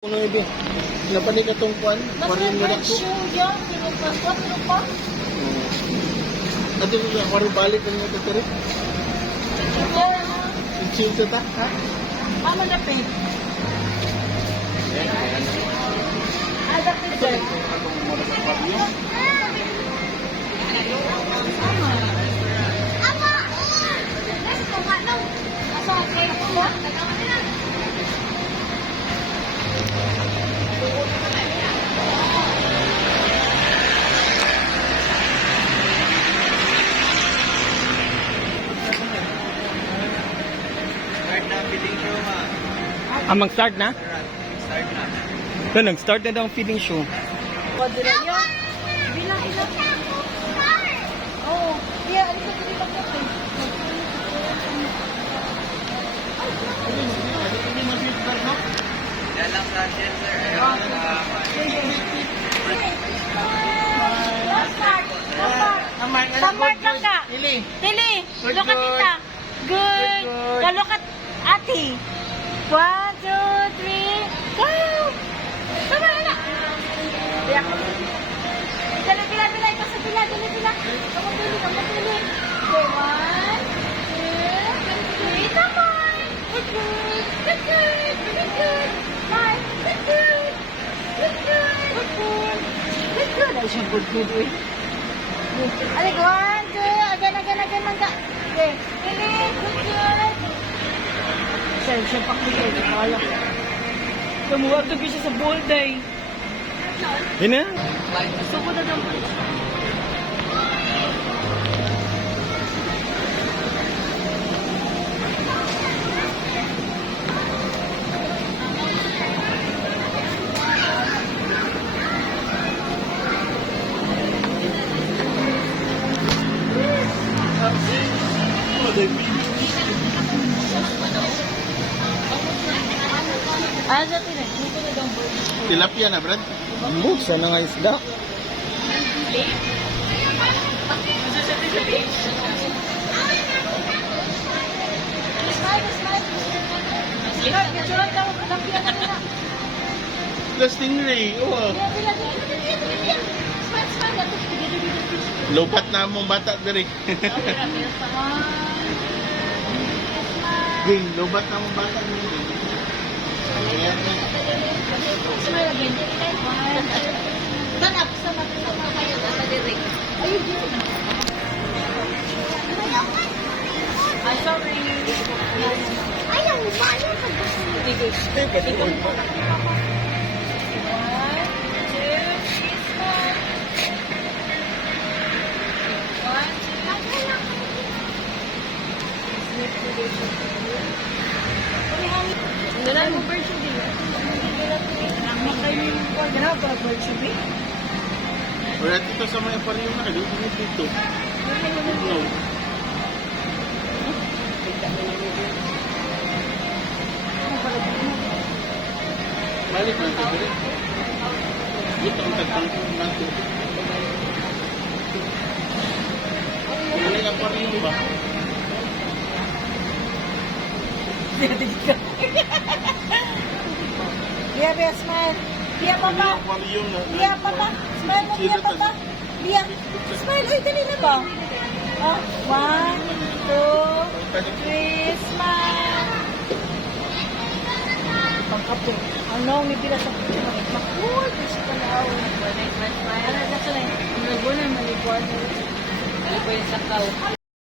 Kuno ibi. Napani ka tong kuan, Mas aquarium na favorite dako. show yan. Pinagpaswap mo pa. Ate mo sa aquarium balik ang mga tatari. Chill ta ta. Ha? Mama na pe. Ada pe sir. Atong mga sa aquarium. Ama. Let's go nga no. Asa kay ko? Start na feeding show, ma. Mag-start na? Start na. So, nag-start na daw ang feeding show. Wadira yo. Bilang ila. Oh, iya ano sa pili pag kape. Yan lang sa shed, sir. Samart lang ka. Ili. Tili, Good, look at good. tita. Good. Good. Now look at ate. 1, 2, 3, go! Sama na. Biyak. Dali, pila. Ikaw sa pila. Kamu pili. Okay, 1, 2, 3. Tama. Good. Bye. Good. Ay, siya good. Alik, 1, 2, again man ka. Okay, pili, good. Siya pakbigay, kaya. Tumuwag to siya sa bowl day. Yun na. Gusto ko na daw. Ano sa tinay? Dito na daw bowl. Tilapia na, Brad. Buksa na nga isda. Plus stingray. Oh. Lupat na mong bata diri. Ging, lupat na mong bata diri. Smile again. Tanap sa mga kayo data direk. Ayun yun. I'm sorry. Ayaw mo ba? Ayaw ka ba? Ikaw mo. 1, 2, 3, Wala mo version din. Namatay mo yung kwa. Gana ba version din? Wala dito sa mga aquarium na dito dito. No. Balik na ito diri. Dito ang tagtangko natin. Ano yung aquarium ba? Dia biar smile. Dia papa. Aquarium na. Dia papa. Smile mo dia papa. Dia. Smile. Uy, dali na ba? Oh, 1, 2, 3, smile. Pangkapo. Ano, may bila sa picture. Makuha. Kasi ka na ako. Ano, nasa na yun? Ang lagunan, malikuan. Malikuan sa kao.